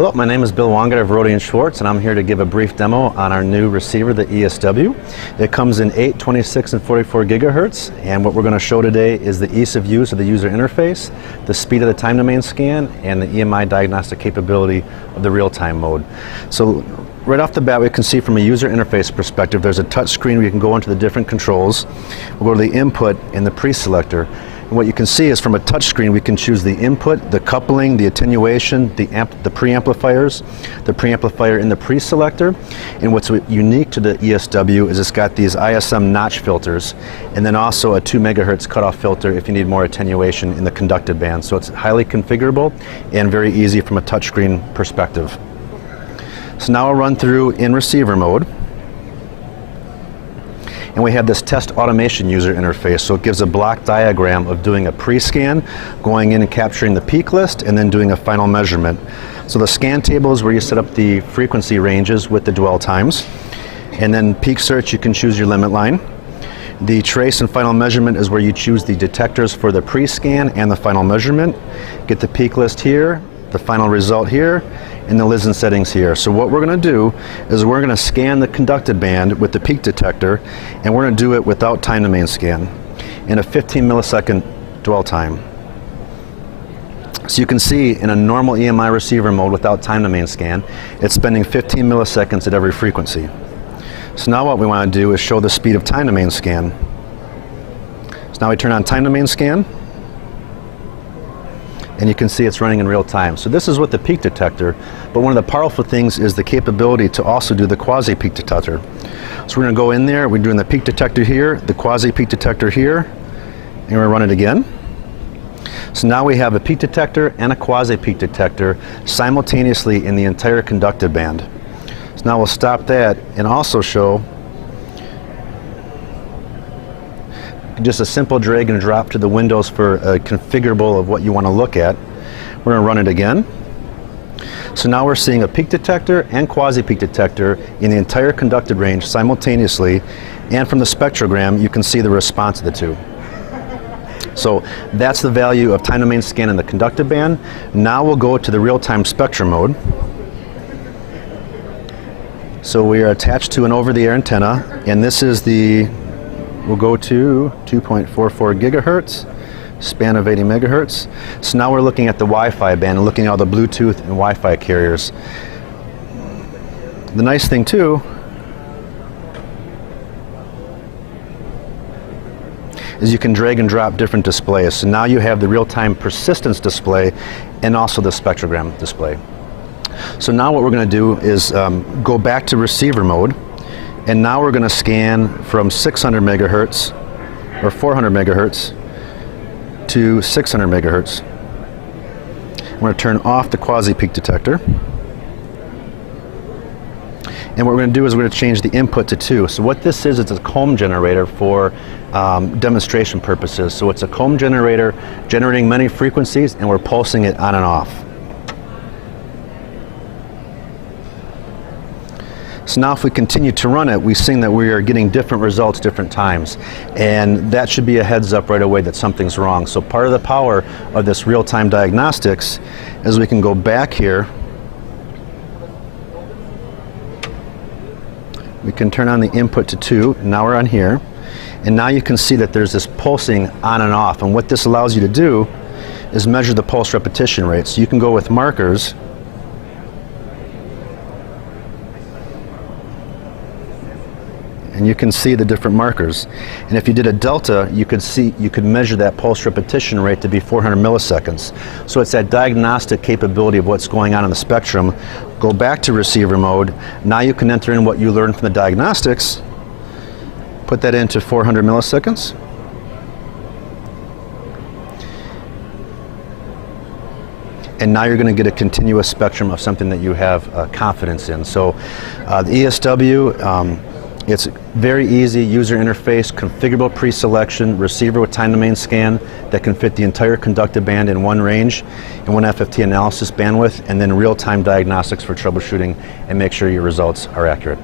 Hello, my name is Bill Wongett of Rohde & Schwartz, and I'm here to give a brief demo on our new receiver, the ESW. It comes in 8, 26, and 44 gigahertz, and what we're going to show today is the ease of use of the user interface, the speed of the time domain scan, and the EMI diagnostic capability of the real-time mode. So right off the bat, we can see from a user interface perspective, there's a touch screen where you can go into the different controls. We'll go to the input and the pre-selector. And what you can see is from a touch screen, we can choose the input, the coupling, the attenuation, the preamplifiers, the preamplifier in the pre-selector. And what's unique to the ESW is it's got these ISM notch filters, and then also a 2 megahertz cutoff filter if you need more attenuation in the conducted band. So it's highly configurable and very easy from a touchscreen perspective. So now I'll run through in receiver mode. And we have this test automation user interface, so it gives a block diagram of doing a pre-scan, going in and capturing the peak list, and then doing a final measurement. So the scan table is where you set up the frequency ranges with the dwell times. And then peak search, you can choose your limit line. The trace and final measurement is where you choose the detectors for the pre-scan and the final measurement. Get the peak list here, the final result here, and the lists and settings here. So what we're going to do is we're going to scan the conducted band with the peak detector, and we're going to do it without time domain scan in a 15 millisecond dwell time. So you can see in a normal EMI receiver mode without time domain scan, it's spending 15 milliseconds at every frequency. So now what we want to do is show the speed of time domain scan. So now we turn on time domain scan, and you can see it's running in real time. So this is with the peak detector, but one of the powerful things is the capability to also do the quasi-peak detector. So we're going to go in there, we're doing the peak detector here, the quasi-peak detector here, and we're going to run it again. So now we have a peak detector and a quasi-peak detector simultaneously in the entire conducted band. So now we'll stop that and also show just a simple drag and drop to the windows for a configurable of what you want to look at. We're going to run it again. So now we're seeing a peak detector and quasi-peak detector in the entire conducted range simultaneously, and from the spectrogram you can see the response of the two. So that's the value of time domain scan in the conducted band. Now we'll go to the real-time spectrum mode. So we are attached to an over-the-air antenna, and this is we'll go to 2.44 gigahertz, span of 80 megahertz. So now we're looking at the Wi-Fi band and looking at all the Bluetooth and Wi-Fi carriers. The nice thing too is you can drag and drop different displays. So now you have the real-time persistence display and also the spectrogram display. So now what we're going to do is go back to receiver mode. And now we're going to scan from 600 megahertz or 400 megahertz to 600 megahertz. I'm going to turn off the quasi-peak detector. And what we're going to do is we're going to change the input to 2. So what this is, it's a comb generator for demonstration purposes. So it's a comb generator generating many frequencies, and we're pulsing it on and off. So now if we continue to run it, we see that we are getting different results different times. And that should be a heads up right away that something's wrong. So part of the power of this real-time diagnostics is we can go back here. We can turn on the input to 2, and now we're on here. And now you can see that there's this pulsing on and off. And what this allows you to do is measure the pulse repetition rate. So you can go with markers. And you can see the different markers. And if you did a delta, you could measure that pulse repetition rate to be 400 milliseconds. So it's that diagnostic capability of what's going on in the spectrum. Go back to receiver mode. Now you can enter in what you learned from the diagnostics, put that into 400 milliseconds. And now you're going to get a continuous spectrum of something that you have confidence in. So the ESW, it's very easy user interface, configurable pre-selection, receiver with time domain scan that can fit the entire conducted band in one range and one FFT analysis bandwidth, and then real-time diagnostics for troubleshooting and make sure your results are accurate.